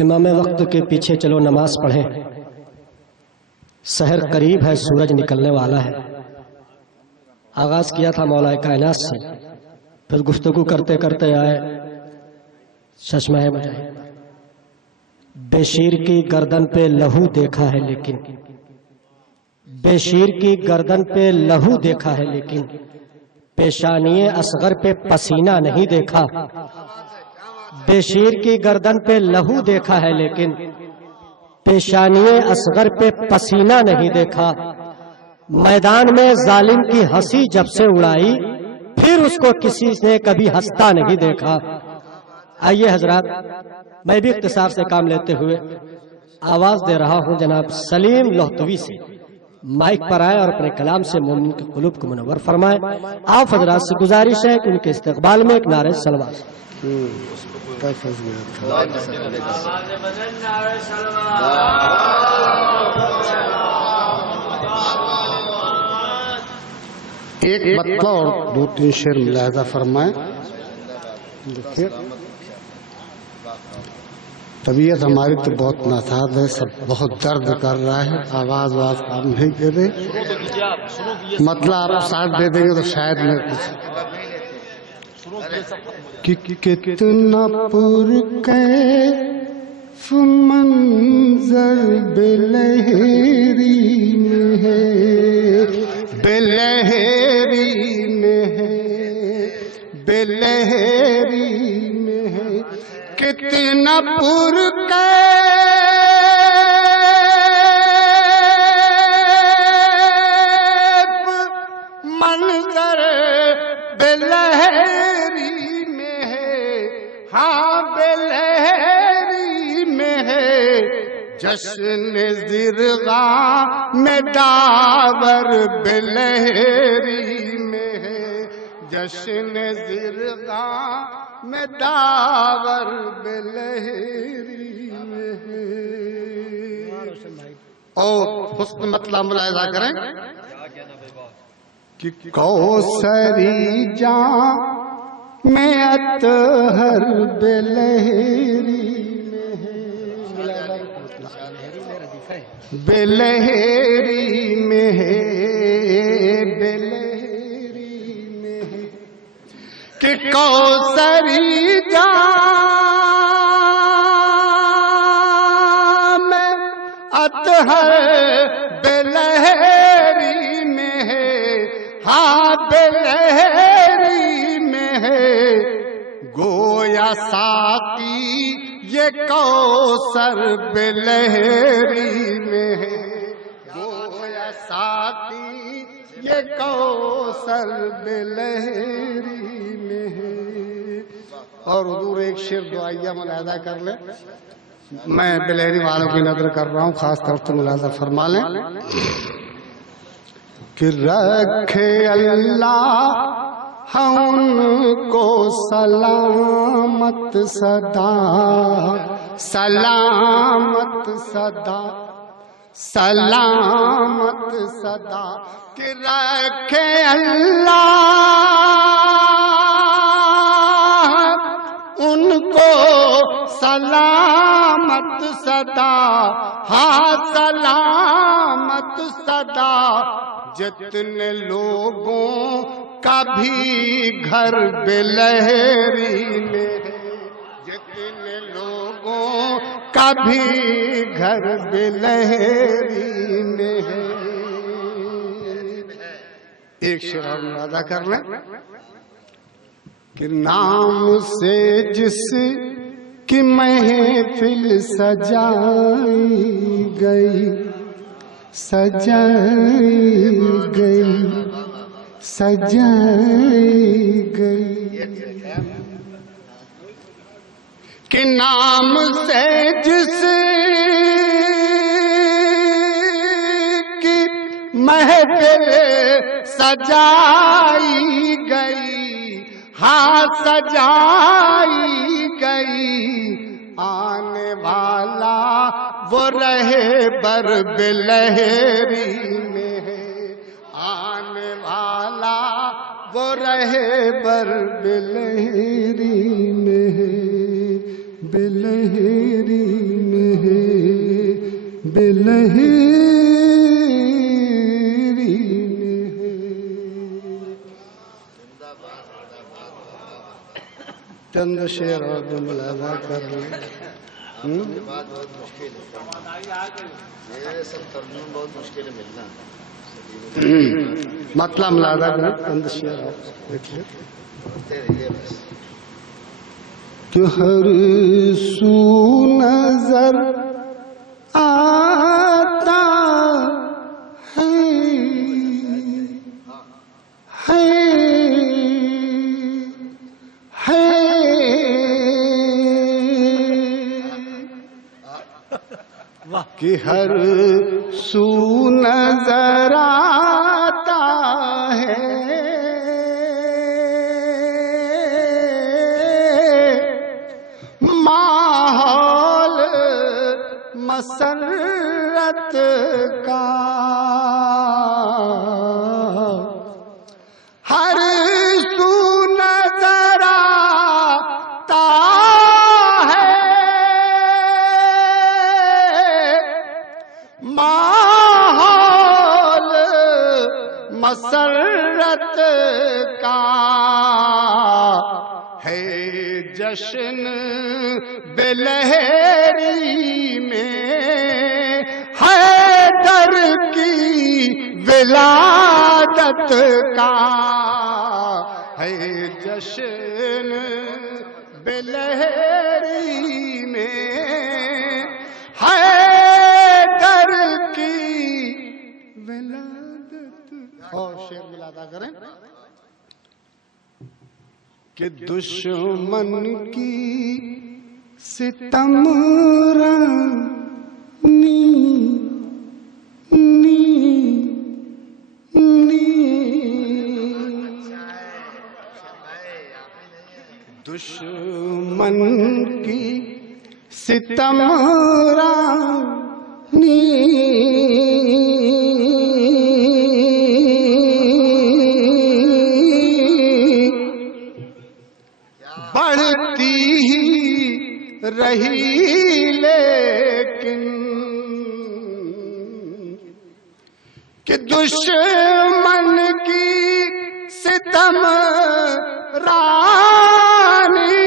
امام وقت کے پیچھے چلو نماز پڑھیں، سحر قریب ہے، سورج نکلنے والا ہے۔ آغاز کیا تھا مولا کائنات سے، پھر گفتگو کرتے کرتے آئے چشمہ مجاہد۔ بے شیر کی گردن پہ لہو دیکھا ہے لیکن، بے شیر کی گردن پہ لہو دیکھا ہے لیکن پیشانی اصغر پہ پسینہ نہیں دیکھا۔ بے شیر کی گردن پہ لہو دیکھا ہے لیکن پیشانی اصغر پہ پسینہ نہیں دیکھا۔ میدان میں ظالم کی ہنسی جب سے اڑائی، پھر اس کو کسی نے کبھی ہنستا نہیں دیکھا۔ آئیے حضرات، میں بھی اختصار سے کام لیتے ہوئے آواز دے رہا ہوں جناب سلیم لہتوی سے، مائک پر آئے اور اپنے کلام سے مومن کے قلوب کو منور فرمائے۔ آپ حضرات سے گزارش ہے کہ ان کے استقبال میں ایک نعرہ صلوات۔ ایک مطلب اور دو تین شعر ملاحظہ فرمائیں۔ دیکھیے طبیعت ہماری تو بہت ناساز ہے، سب بہت درد کر رہا ہے، آواز کام نہیں کر رہے۔ مطلب آپ ساتھ دے دیں گے تو شاید میں کتنا پرکیف منظر بلہری میں ہے، بلہری میں ہے، بلہری میں ہے، کتنا پرکیف منظر بلہری میں ہے، ہاں بلہری میں ہے، جشن زرغا میں داور بلہری میں ہے، جشن زرغا میں داور بلہری میں ہے۔ اور حسن مطلب ملاحظہ کریں کہ کوثری جام میں اطہر بلہری میں ہے، بلہری میں ہے، بلہری میں ہے، کہ کوثری جام میں اطہر بلہری میں ہے، ہاں بلہری میں ہے، گویا ساقی یہ کوثر بلہری میں ہے، گویا ساقی یہ کوثر بلہری میں ہے۔ اور حضور ایک شعر دعائیہ ملاحظہ کر لیں، میں بلہری والوں کی نظر کر رہا ہوں، خاص طور سے ملاحظہ فرما لیں کہ رکھے اللہ ان کو سلامت صدا، سلامت صدا، سلامت صدا، کہ رکھے اللہ ان کو سلامت صدا، ہاں سلامت صدا، جتنے لوگوں کا بھی گھر بلہری میں ہے، جتنے لوگوں کا بھی گھر بلہری میں ہے۔ ایک شعر اور ملاحظہ کر لیں کہ نام سے جس کی محفل سجائی گئی، سجائی گئی، سجائی گئی، کہ نام سے جس کی محفل سجائی گئی، ہاں سجائی گئی، آنے والا وہ رہے بر بلہری میں ہے، آنے والا وہ رہے بر بلہری میں ہے، بلہری میں ہے بلہری میں ہے. چند شعر اور بھی ملاحظہ کر لیں. مطلب ملاحظہ کریں. چند شعر اور دیکھ لیں کہ ہر سو نظر آتا ہے کہ ہر سو نظر آتا ہے ماحول مسرت کا. ہر سو نظر آتا ہے ماحول مسرت کا ہے. جشن بلہری میں حیدر کی ولادت کا ہے. جشن بلہری میں حیدر کی ولادت. اور شعر ملادا کریں کہ دشمن کی ستم رانی دشمن کی ستم رانی بڑھتی ہی رہی لیکن کہ دشمن کی ستم رانی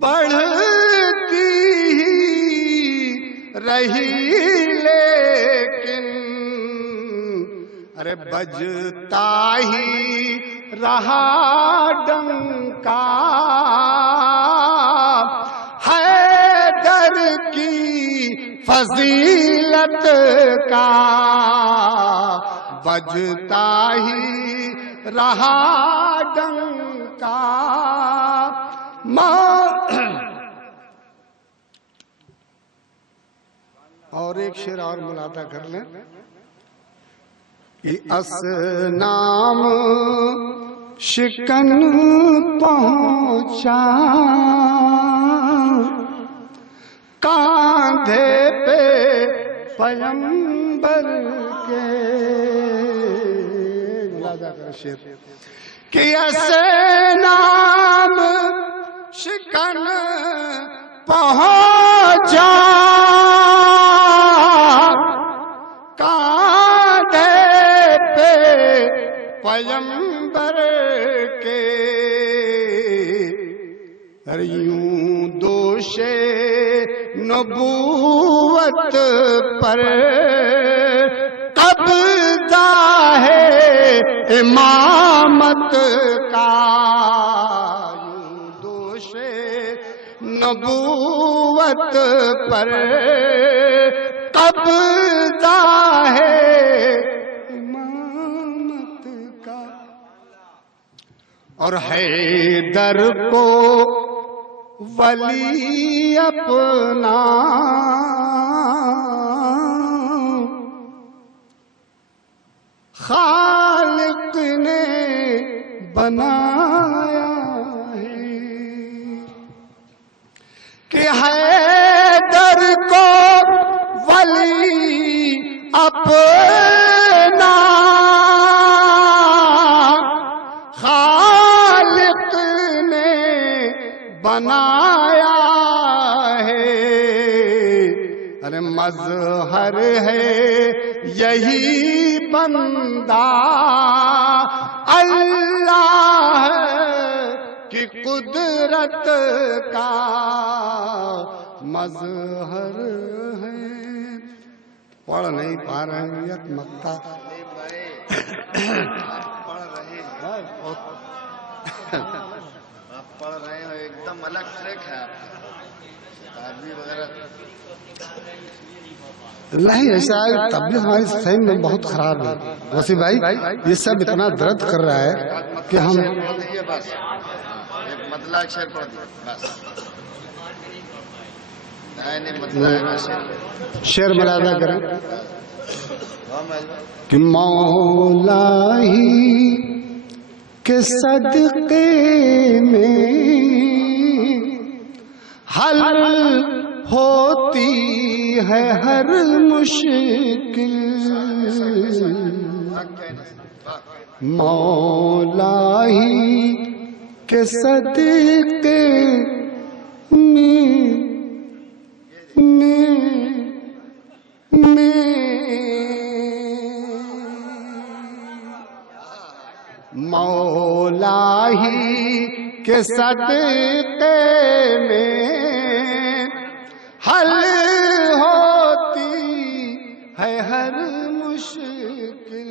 بڑھتی ہی رہی لیکن ارے بجتا ہی رہا ڈنکا حیدر کی فضیلت کا. بجتا ہی رہا ڈنکا. اور ایک شعر اور ملاحظہ کر لیں کہ اصنام شکن پہنچا کاندھے پہ پیغمبر کے. ملاحظہ کر شعر کہ اصنام شکن پہنچا کاندھے پہ پیغمبر کے. یوں دوش نبوت پر قبضہ ہے امامت کا. یوں دوش نبوت پر قبضہ ہے امامت کا. اور حیدر کو ولی اپنا خالق نے بنایا ہے کہ حیدر کو ولی اپنا خالق نے آیا ہے، ارے مظہر ہے یہی بندہ اللہ کی قدرت کا مظہر ہے۔ پڑھ نہیں پا رہے ہیں یک مکہ آپ پڑھ رہے ہو، ایک دم الگ ٹریک ہے آپ کا وغیرہ۔ نہیں ایسا ہے، طبیعت ہماری صحیح میں بہت خراب ہے وسیع بھائی، یہ سب اتنا درد کر رہا ہے کہ ہم بس ایک مطلع شعر پڑھ دیا بس۔ نہیں مطلع شعر ملاحظہ کریں کہ مولا ہی کے صدقے میں حل ہوتی ہے ہر مشکل، مولا ہی کے صدقے مولا ہی کے صدقے میں حل ہوتی ہے ہر مشکل،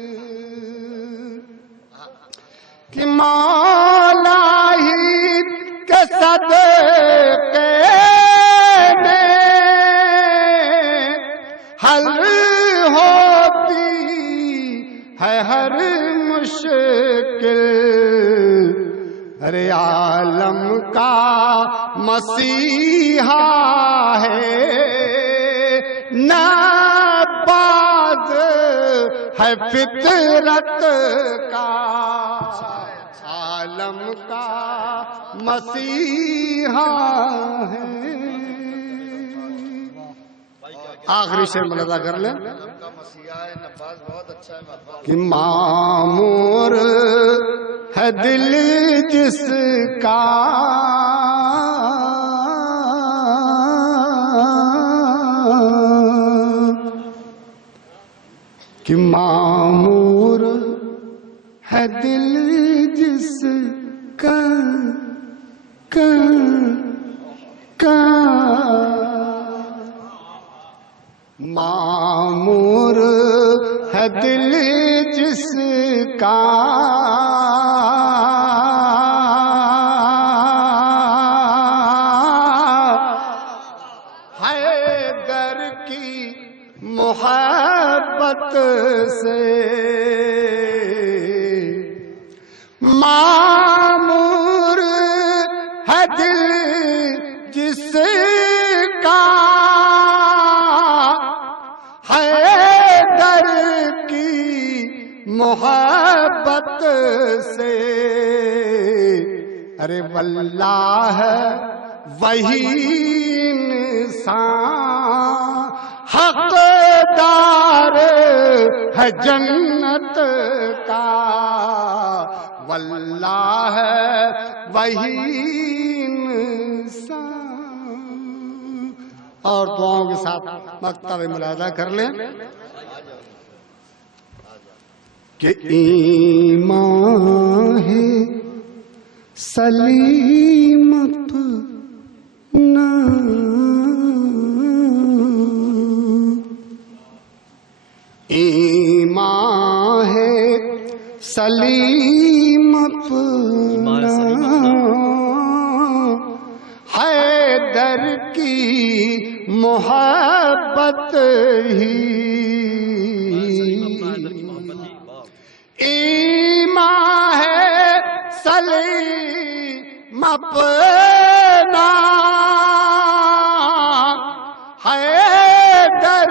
کہ مولا ہی کے صدقے میں حل ہوتی ہے ہر مشکل، ارے عالم کا مسیحا ہے ناپاز ہے فطرت کا، عالم کا مسیحا ہے۔ آخری شعر ملاحظہ کر لیں کہ معمور ہے دل جس کا کہ معمور ہے دل جس کا معمور ہے دل جس کا حیدر کی محبت سے، معمور ہے دل جس کا حیدر کی محبت سے، ارے واللہ وہی انسان حقدار ہے جنت کا، واللہ وہی انسان۔ اور دعاؤں کے ساتھ مکتب ملاحظہ کر لیں کہ ایمان ہے سلیم اپنا، ایمان ہے سلیم اپنا، حیدر کی محبت ہی، ایمان ہے سلیم اپنا، حیدر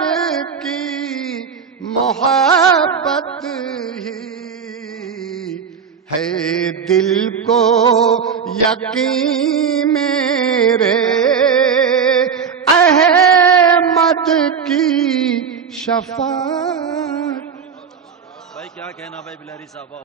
کی محبت ہی ہے، دل کو یقین میرے احمد کی شفاعت۔ بھائی کیا کہنا بھائی بلاری صاحب؟